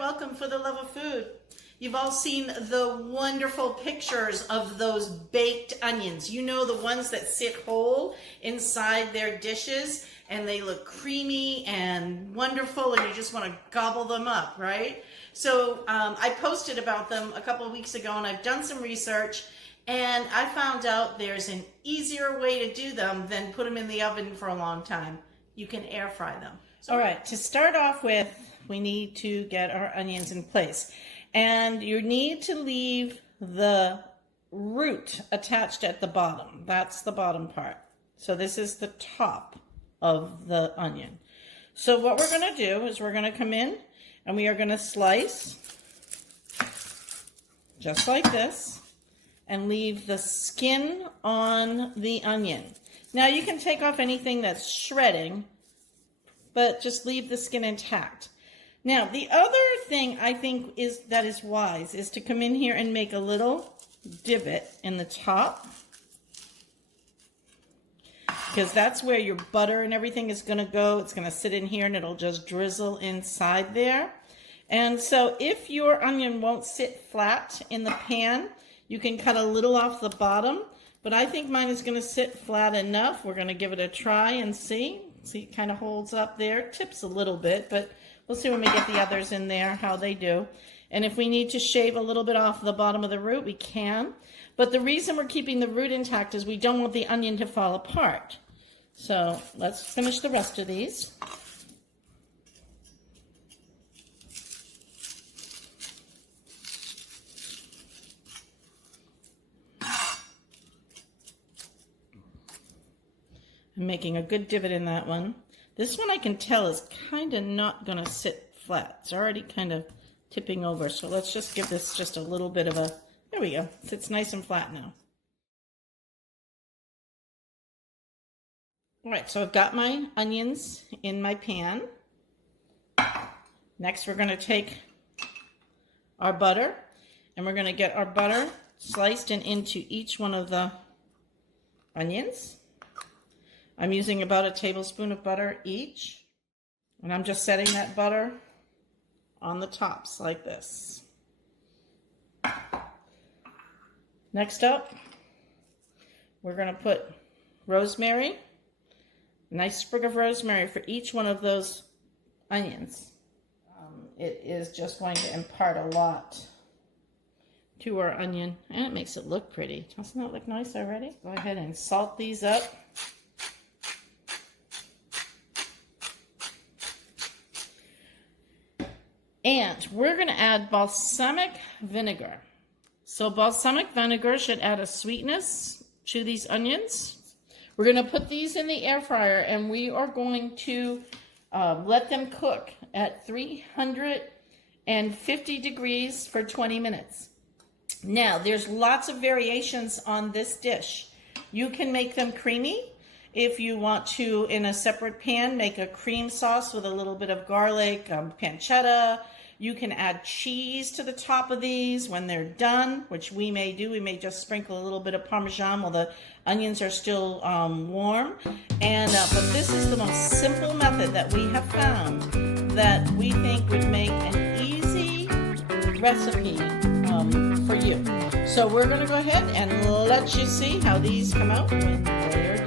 welcome for the love of food. You've all seen the wonderful pictures of those baked onions. You know, the ones that sit whole inside their dishes and they look creamy and wonderful and you just want to gobble them up, right? So I posted about them a couple of weeks ago and I've done some research and I found out there's an easier way to do them than put them in the oven for a long time. You can air fry them. All right, to start off with, we need to get our onions in place. And you need to leave the root attached at the bottom. That's the bottom part. So this is the top of the onion. So what we're going to do is we're going to come in and we are going to slice just like this and leave the skin on the onion. Now you can take off anything that's shredding, but just leave the skin intact. Now, the other thing I think is wise is to come in here and make a little divot in the top, because that's where your butter and everything is going to go. It's going to sit in here and it'll just drizzle inside there. And so if your onion won't sit flat in the pan, you can cut a little off the bottom, but I think mine is going to sit flat enough. We're going to give it a try and see. See, it kind of holds up there, tips a little bit, but we'll see when we get the others in there how they do. And if we need to shave a little bit off the bottom of the root, we can. But the reason we're keeping the root intact is we don't want the onion to fall apart. So let's finish the rest of these. I'm making a good divot in that one. This one I can tell is kind of not going to sit flat. It's already kind of tipping over. So let's just give this just a little bit of a, there we go. Sits nice and flat now. All right, so I've got my onions in my pan. Next, we're going to take our butter and we're going to get our butter sliced into each one of the onions. I'm using about a tablespoon of butter each, and I'm just setting that butter on the tops like this. Next up, we're going to put rosemary, a nice sprig of rosemary for each one of those onions. It is just going to impart a lot to our onion, and it makes it look pretty. Doesn't that look nice already? Go ahead and salt these up. And we're going to add balsamic vinegar. So balsamic vinegar should add a sweetness to these onions. We're going to put these in the air fryer and we are going to let them cook at 350 degrees for 20 minutes. Now, there's lots of variations on this dish. You can make them creamy. If you want to, in a separate pan, make a cream sauce with a little bit of garlic, pancetta. You can add cheese to the top of these when they're done, which we may do. We may just sprinkle a little bit of Parmesan while the onions are still warm. And but this is the most simple method that we have found that we think would make an easy recipe for you. So we're going to go ahead and let you see how these come out when they're